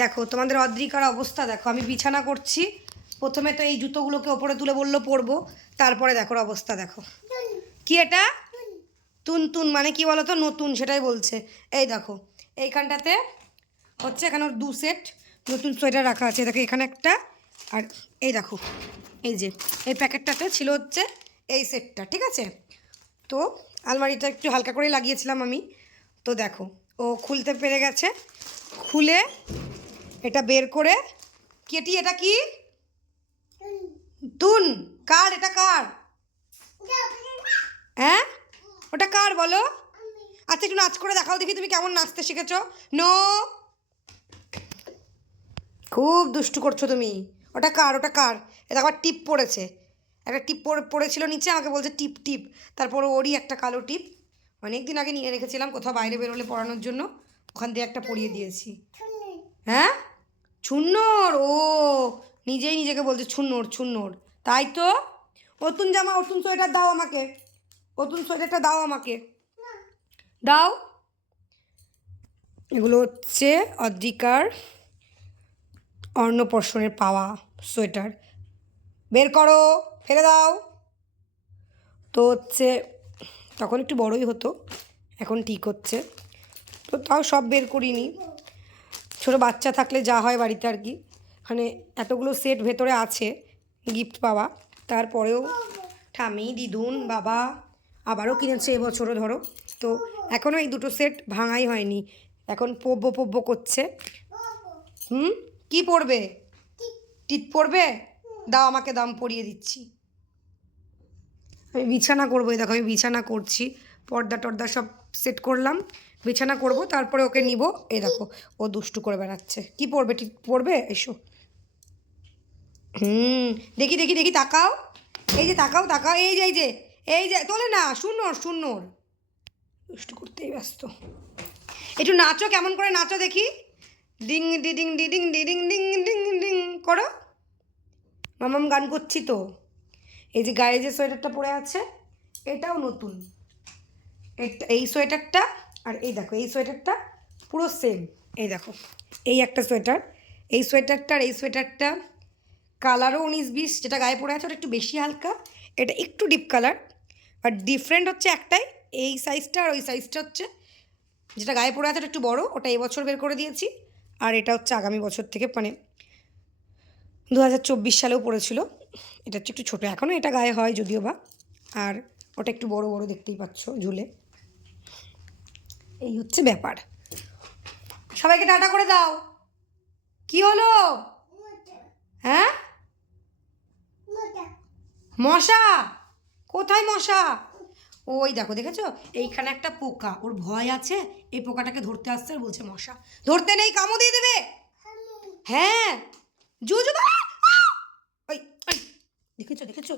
দেখো, তোমাদের অদ্রিকার অবস্থা, দেখো, আমি বিছানা করছি। প্রথমে তো এই জুতোগুলোকে ওপরে তুলে বলল, পরবো। তারপরে দেখো অবস্থা দেখো। কি এটা? তুন তুন মানে কি বলো তো নতুন, সেটাই বলছে। এই দেখো, এইখানটাতে হচ্ছে এখানে দু সেট নতুন সোয়েটার রাখা আছে। দেখো, এখানে একটা, আর এই দেখো, এই যে, এই প্যাকেটটাতে ছিল হচ্ছে এই সেটটা, ঠিক আছে? তো আলমারিটা একটু হালকা করে লাগিয়েছিলাম আমি। তো দেখো, ও খুলতে পেরে গেছে। খুলে এটা বের করে কেটি, এটা কি? তুন কার, এটা কার? হ্যাঁ? ওটা কার বলো? আচ্ছা একটু নাচ করে দেখাও দেখি তুমি কেমন নাচতে শিখেছো। নো? খুব দুষ্টু করছ তুমি। ওটা কার ওটা কার? এটা আবার টিপ পড়েছে। একটা টিপ পড়ে, পড়েছিল নিচে, আমাকে বলছে টিপ টিপ। তারপর ওরই একটা কালো টিপ। অনেক দিন আগে নিয়ে রেখেছিলাম, কোথাও বাইরে বেরোলে পড়ানোর জন্য। ওখান দিয়ে একটা পরিয়ে দিয়েছি। হ্যাঁ? ছুন্নর, ও নিজেই নিজেকে বলছে ছুন্নর ছুন্নর। তাই তো? নতুন জামা, নতুন সোয়েটার দাও আমাকে। নতুন সোয়েটারটা দাও আমাকে। দাও। এগুলো হচ্ছে অদ্রিকার অন্নপ্রসনের পাওয়া সোয়েটার। বের করো, ফেলে দাও। তো হচ্ছে, তখন একটু বড়ই হতো, এখন ঠিক হচ্ছে। তো তাও সব বের করিনি। ছোটো বাচ্চা থাকলে যা হয় বাড়িতে আর কি। মানে এতগুলো সেট ভেতরে আছে গিফট পাওয়া। তারপরেও ঠামি দিদুন, বাবা আবারও কিনেছে এবছরও ধরো। তো এখনও এই দুটো সেট ভাঙাই হয়নি। এখন পব্য পব্য করছে। হুম? কি পড়বে? টিপ পড়বে? দাও আমাকে দাম পরিয়ে দিচ্ছি। আমি বিছানা করব দেখো আমি বিছানা করছি। পর্দা টর্দা সব সেট করলাম। বিছানা করব, তারপরে ওকে নিব। এই দেখো, ও দুষ্টু করে বেড়াচ্ছে। কি পড়বে ঠিক পড়বে এসো। হুম, দেখি দেখি দেখি, তাকাও। এই যে তাকাও তাকাও, এই যে এই যে এই যে, তোলে না শুনোর শুনোর দুষ্টু করতেই ব্যস্ত। একটু নাচো, কেমন করে নাচো দেখি। ডিং ডিডিং ডিডিং ডিডিং ডিং ডিং ডিং করো। মামাম গান করছি তো। এই যে গায়ে যে সোয়েটারটা পরে আছে, এটাও নতুন। এই সোয়েটারটা আর এই দেখো, এই সোয়েটারটা পুরো সেম এই দেখো, এই একটা সোয়েটার, এই সোয়েটারটা আর এই সোয়েটারটা কালারও উনিশ বিশ, যেটা গায়ে পড়ে আছে, ওটা একটু বেশি হালকা। এটা একটু ডিপ কালার বাট ডিফারেন্ট হচ্ছে একটাই। এই সাইজটা আর ওই সাইজটা হচ্ছে, যেটা গায়ে পড়ে আছে, ওটা একটু বড়, ওটা এবছর বের করে দিয়েছি। আর এটা হচ্ছে আগামী বছর থেকে মানে দু হাজার চব্বিশ সালেও পড়েছিল। এটা হচ্ছে একটু ছোটো এখনও এটা গায়ে হয় যদিও বা। আর ওটা একটু বড় বড় দেখতেই পাচ্ছ, ঝুলে। এই হচ্ছে ব্যাপার। সবাইকে টাটা করে দাও। কি হলো? হ্যাঁ? মশা? কোথায় মশা? ওই দেখো, দেখেছ? এইখানে একটা পোকা, ওর ভয় আছে, এই পোকাটাকে ধরতে আসছে আর বলছে মশা। ধরতে নেই কামও দিয়ে দেবে। হ্যাঁ। জুজু ওই, দেখেছ দেখেছ?